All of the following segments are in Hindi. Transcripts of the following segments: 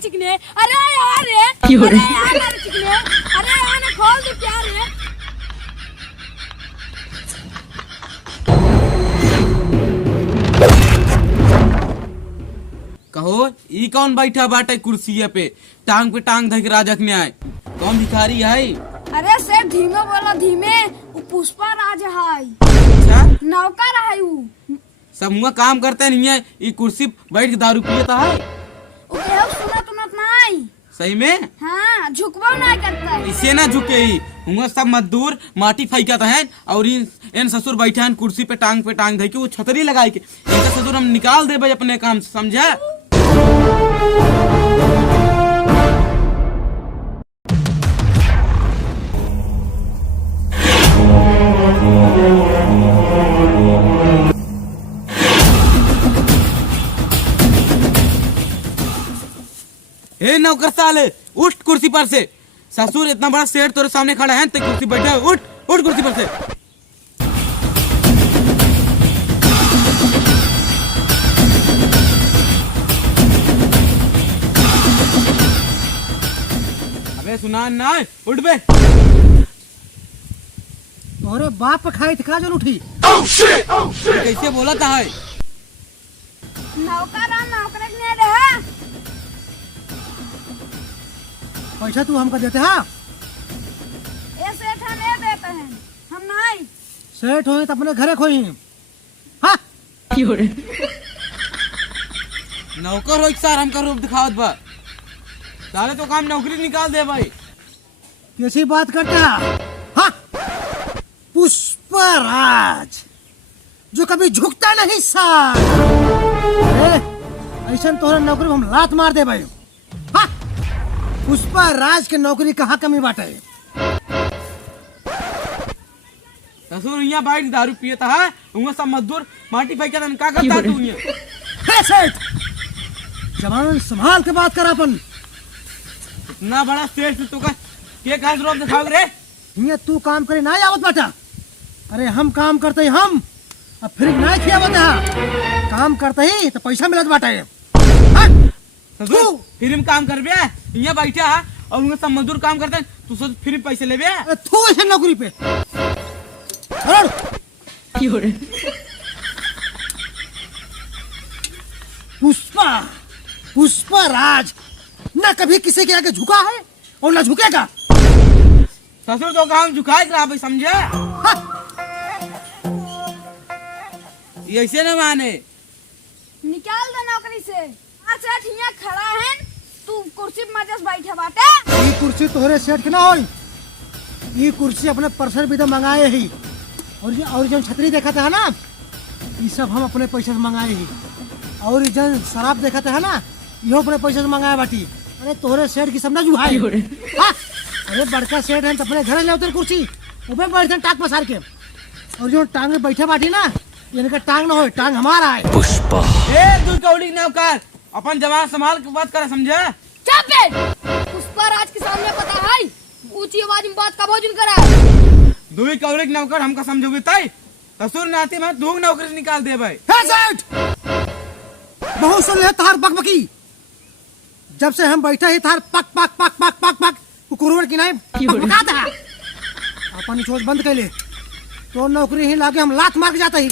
चिकने, अरे यार रे, अरे यार चिकने, अरे यार ने खोल दे प्यार रे। कहो ई कौन बैठा बाटे कुर्सी पे टांग धके राजा के आए? कौन भिखारी है? अरे सेठ धीमे बोला धीमे, वो पुष्पा राज है। अच्छा नौकर है वो। सब हुआ काम करते नहीं है, ई कुर्सी बैठ के दारू पियता है। सुनत नहीं सही में? हाँ, झुकवा नहीं करता है। इसे ना झुके ही हुआ सब मजदूर माटी फेंकता है और इन ससुर बैठे हैं कुर्सी पे टांग धके वो छतरी लगाए के इनका ससुर हम निकाल दे भाई अपने काम से, समझा? ए नौकर साले उठ कुर्सी पर से, ससुर इतना बड़ा सेठ तेरे सामने खड़ा है, ते कुर्सी बैठा है, उठ उठ कुर्सी पर से। अबे सुना ना, उठ बे। तोरे बाप खाई थी जन उठी। कैसे बोला था है? नौकर ने रहा। पैसा तू हमको देते हाँ? ये सेठ नहीं देते हैं, हम नहीं। सेठ हो तो अपने घरे खोई हाँ? नौकर हो सर हमका रूप दिखावत बा, साले तो काम नौकरी निकाल दे भाई। कैसी बात करते हैं हाँ? पुष्पराज जो कभी झुकता नहीं सर। ऐसा तोहरा नौकरी हम लात मार दे भाई हाँ? पुष्पराज के नौकरी कहाँ कमी बाटे? ससुर यहाँ बैठ दारू पियता है, उनका सब मजदूर माटी फेंकता है, क्या करता तू यहाँ? सेठ जवान संभाल के बात कर अपन। इतना बड़ा सेठ तो का के काज रोक दिखाओ रे? ये तू काम करे ना आवत बाटा? अरे हम काम करते ही हम अब फिर ना किया बता काम करते ही तो पैसा मिलत बाटा है हाँ? ससुर फिर हम काम कर बे यहाँ बैठा है और उनका सब मजदूर काम करते हैं, तू सोच फिर पैसे ले बे? तू ऐसे नौकरी पे पुष्पराज ना कभी किसी के आगे झुका है और ना झुकेगा। ससुर तो काम झुकाए करा भाई, समझे? हाँ? ऐसे न माने। निकाल दे नौकरी से। अच्छा यहाँ खड़ा है, तू कुर्सी पे मजस बैठे बाटे। ये कुर्सी तोहरे सेठ के ना होई, ये कुर्सी अपने पर्सनल भी तो मंगाए ही और जब छतरी देखा था ना ये सब हम अपने पैसे से मंगाए ही और जब शराब देखा था ना ये अपने पैसे से मंगाए बाटी। अरे तोहरे सेठ की समझा जुहाई हाँ? अरे बड़का सेठ है तो अपने घर ले उतर कुर्सी ऊपर बैठे टांग पसार के और जो टांग में बैठे बाटी ना इनका टांग ना हो, टांग हमारा है। पुष्पा ए दूध कौड़ी नौकर अपन जवान संभाल के बात करे, समझे? चुप है। पुष्पराज के सामने पता है ऊंची आवाज में बात का भोजन करा। दूध कौड़ी नौकर हमका समझोगे तय ससुर नाते में दो नौकरी से निकाल दे भाई। सेठ बहुत सुन ले तार बकबकी, जब से हम बैठे ही तार पक पक पक पक पक पक कुकुरवर की नहीं बकबकाता है। अपन चोच बंद कर ले तो नौकरी ही लाके हम लात मार के जाता ही।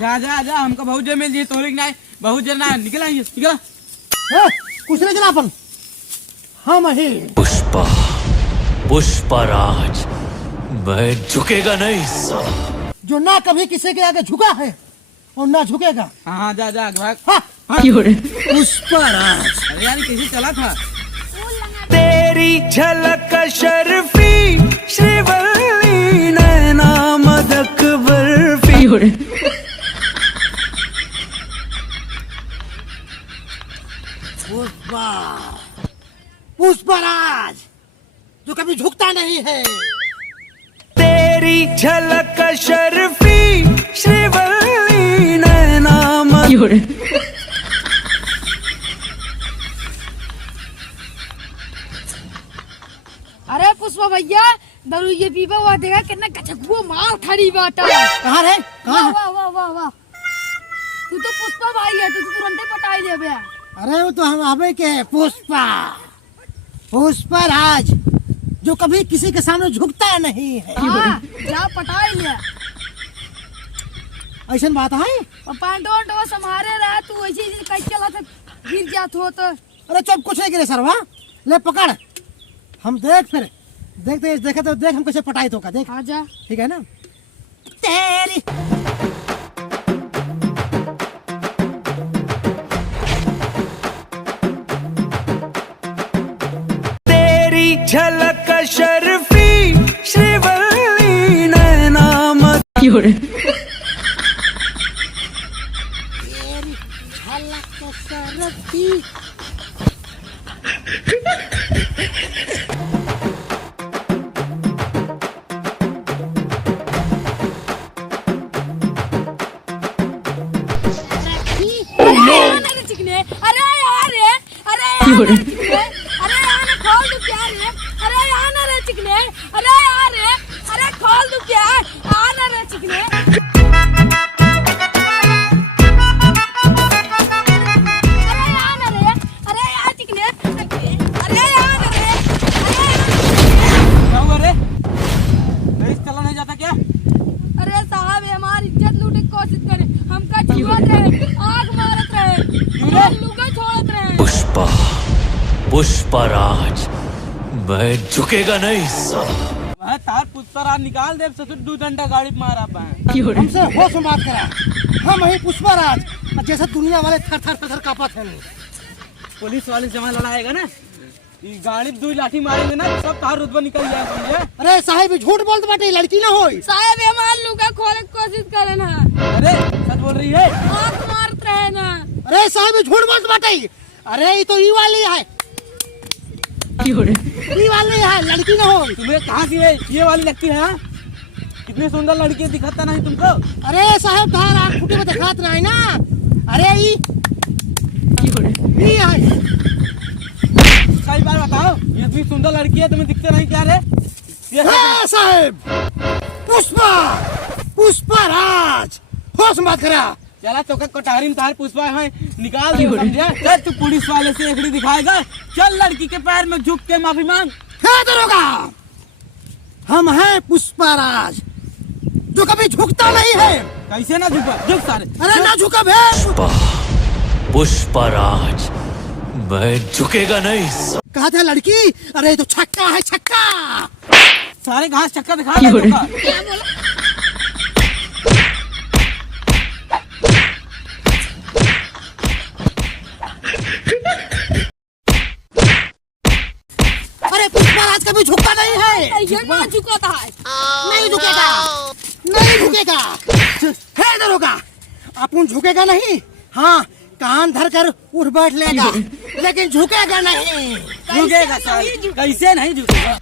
जा जा जा हमका बहुत जय मिल जी तोरे नहीं बहुत जय ना निकला निकला कुछ नहीं चला अपन हम ही पुष्पराज मैं झुकेगा नहीं साला। जो ना कभी किसी के आगे झुका है और ना झुकेगा। हाँ जा जा भाग। हाँ? पुष्पराज अरे यार कैसे चला था? तेरी झलक शर्फी श्रीवल्ली नैना मदक बर्फी। पुष्पराज जो कभी झुकता नहीं है। तेरी झलक शर्फी श्रीवल्ली नैना अरे पुष्पा भैया दारू ये पीवा हुआ देखा कितना कचकुआ माल खड़ी बाटा। कहाँ है? वाह वाह वाह वाह वाह, तू तो पुष्पा भाई है, तू तो तुरंत पटाई दे बे। अरे वो तो हम आवे के हैं, पुष्पा राज, जो कभी किसी के सामने झुकता नहीं है। हाँ, जा पटाई ले। ऐसा बात है। और पैंटो संभारे रहा तू ऐसे कह चला तो गिर जात हो तो। अरे चुप, कुछ नहीं गिरे सरवा, ले पकड़, हम देख फिर देखे तो देख हम कैसे पटाई तो का देख। आजा। ठीक है ना तेरी। तेरी झलक शर्फी श्रीवल्ली नैना अरे यार रे, अरे यार ना खोल दू क्या रे, अरे यार ना रे चिकने, अरे यार रे, अरे खोल दू क्या, आ ना रे चिकने। अरे यार ना रे, अरे यार चिकने, अरे यार ना रे, क्या हुआ रे? गाड़ी चला नहीं जाता क्या? अरे साहब ये हमारी इज्जत लूटने की कोशिश करे, हमका छुआत रहे, आग मारत रहे, और लुगा छोड़त रहे। पुष्पराज, मैं झुकेगा नहीं साला। वह तार पुष्पराज निकाल दे, ससुर 2 घंटा गाड़ी में मारा पाए। हमसे होश में बात करा, हम ही पुष्पा राज, जैसे दुनिया वाले थर थर थर कांपत हैं। पुलिस वाले से वहाँ लड़ाएगा ना, ये गाड़ी 2 लाठी मारेंगे ना, सब तार रुतबा निकल जाए समझे। अरे साहिब झूठ बोलते बाटे, लड़की ना होई। साहब ये हमार लुगा खोले की कोशिश करे ना, अरे सच बोल रही है। आग मारत रहे ना। अरे साहिब झूठ बोलते बाटे, अरे ये तो ई वाली है, ई वाली है, लड़की ना होई। तुम्हें कहाँ की है ये वाली लगती है? हाँ? कितनी सुंदर लड़की दिखाता नहीं तुमको। अरे साहब धार आँख फूटे में दिखात नहीं ना, अरे ई है। सही बात बताओ, ये इतनी सुंदर लड़की है, तुम्हें दिखते नहीं क्या रे? ये हाँ साहब, पुष्पा राज, होश मत करा। चला तो कटारी में तार पुष्पा है, निकाल दे समझे। चल तू पुलिस वाले से एकड़ी दिखाएगा, चल लड़की के पैर में झुक के माफी मांग। है दरोगा, हम हैं पुष्पा राज, जो कभी झुकता नहीं है। कैसे ना झुका, झुक सारे। अरे ना झुका भे। पुष्पराज, मैं झुकेगा नहीं साला। कहा था लड़की, अरे ये तो छक्का है, छक्का। सारे घास चक्का दिखा दे तुमका। क्या बोला? अरे पुष्पा राज कभी झुकता नहीं है। ये ना झुकाता है। नहीं झुकेगा, नहीं झुकेगा। है दरोगा, अपन झुकेगा नहीं। हाँ, कान धर कर उठ बैठ लेगा, लेकिन झुकेगा नहीं। झुकेगा सारे, कैसे नहीं झुकेगा।